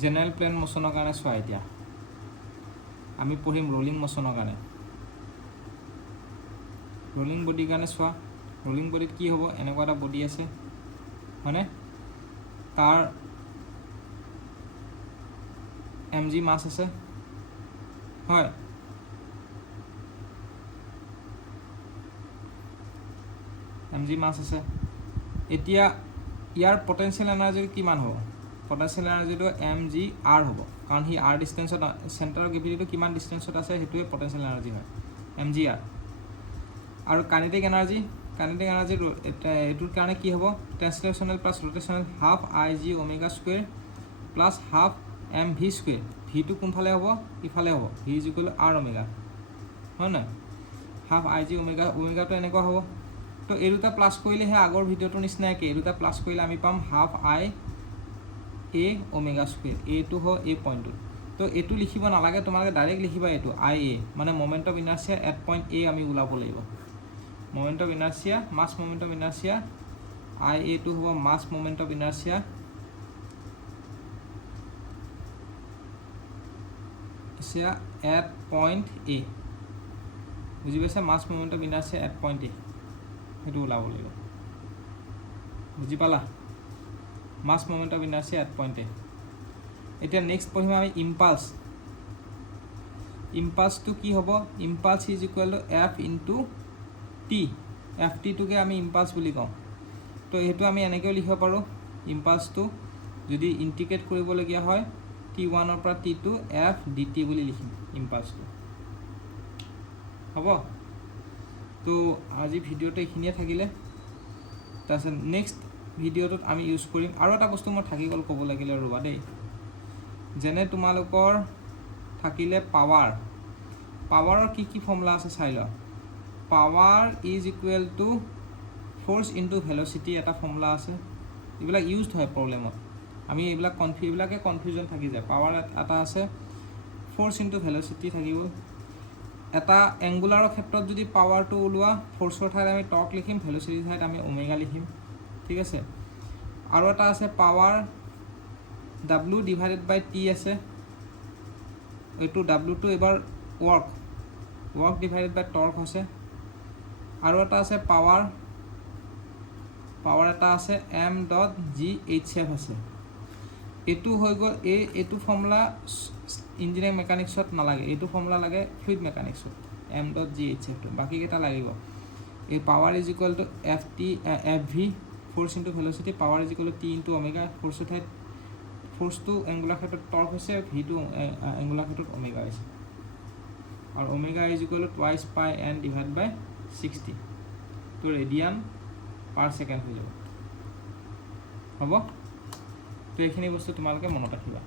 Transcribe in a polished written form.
general plan মোশ্যনৰ কাৰণে চোৱা এতিয়া আমি পঢ়িম ৰোলিং মোশ্যনৰ কাৰণে ৰোলিং বডিৰ কাৰণে চোৱা ৰোলিং বডিত কি হ'ব এনেকুৱা এটা বডি আছে হয়নে তাৰ mg মাছ আছে হয় mg মাছ আছে এতিয়া ইয়াৰ পটেনশিয়েল এনাৰ্জি কিমান হ'ব পটেনশিয়েল এনাৰ্জিটো mgr হ'ব কাৰণ হি r ডিসটেন্সত সেন্টাৰ অফ গ্ৰেভিটিটো কিমান ডিসটেন্সত আছে হেতুৱে পটেনশিয়েল এনাৰ্জি হয় mgr আৰু কাইনেটিক এনাৰ্জি এটোৰ কাৰণে কি হ'ব translational plus rotational half ig omega square plus half mv square v টো কোনফালে হ'ব ইফালে হ'ব v r ওমেগা হয় না হাফ ig ওমেগাটো এনেকুৱা হ'ব তো এই দুটা প্লাস কৰিলে হে আগৰ ভিডিওটো নিচিনা একে এই দুটা প্লাস কৰিলে আমি পাম half i a omega square a টো হ a পইণ্ট তো এটো লিখিব নালাগে তোমালোকে ডাইৰেক্ট লিখিবা এটো i a মানে moment of inertia at point a আমি উলাব লাগিব moment of inertia mass moment of inertia i a টো হ'ব mass moment of inertia at point a বুজি পাইছা mass moment of inertia at point a হেতু উলাব লাগিব বুজি পালা mass moment of inertia at point a এতিয়া নেক্সট পঢ়িম আমি ইম্পালস তো কি হ'ব impulse is equal to f into t ft টোকে আমি ইম্পালস বুলি কওঁ তো হেতু আমি এনেকৈ লিখিব পাৰো ইম্পালস তো যদি ইন্টিগ্ৰেট কৰিব লগিয়া হয় t1 ৰ পৰা t2 f dt বুলি লিখিম ইম্পালস তো হ'ব তো আজি ভিডিওটো এখিনিয়ে থাকিলে তাছে নেক্সট ভিডিওটোত আমি ইউজ কৰিম আৰু এটা বস্তু মই থাকি গল ক'ব লাগিলে ৰবা দেই যেনে তোমালোকৰ থাকিলে পাৱাৰৰ কি ফৰ্মুলা আছে চাই লও power is equal to force into velocity এটা ফর্মুলা আছে এগুলা ইউজড হয় প্রবলেমত আমি এগুলা কনফিউজন থাকি যায় পাৱাৰ এটা আছে ফোৰ্স ইনটু ভেলোসিটি থাকিব এটা এঙ্গুলাৰৰ ক্ষেত্ৰত যদি পাৱাৰটো উলোৱা ফোৰ্সৰ ঠাইত আমি টৰ্ক লিখিম ভেলোসিটিৰ ঠাইত আমি ওমেগা লিখিম ঠিক আছে আৰু এটা আছে পাৱাৰ w ডিভাইডেড বাই t আছে এইটো w টো এবাৰ ওয়াৰ্ক ডিভাইডেড বাই টৰ্ক আছে আৰু এটা আছে পাৱাৰ এটা আছে m ডট g hf আছে এটো হৈ গল এটো ফর্মুলা ইঞ্জিনিয়াৰিং মেকানিক্সত নালাগে এটো ফর্মুলা লাগে ফ্লুইড মেকানিক্সত m ডট g hf তো বাকি কেটা লাগিব এই power is equal to ft fv force into velocity power is equal to t into omega ফোৰ্সৰ ঠাইত ফোৰ্স টু এঙ্গুলাৰ ক্ষেত্ৰত টৰ্ক হৈছে v টু এঙ্গুলাৰ ক্ষেত্ৰত ওমেগা হৈছে আৰু omega is equal two twice পাই n ডিভাইড বাই 60 তো ৰেডিয়ান পার সেকেন্ড হৈ যাব হ'ব তো এইখিনি বস্তু তোমালোকে মনত ৰাখিবা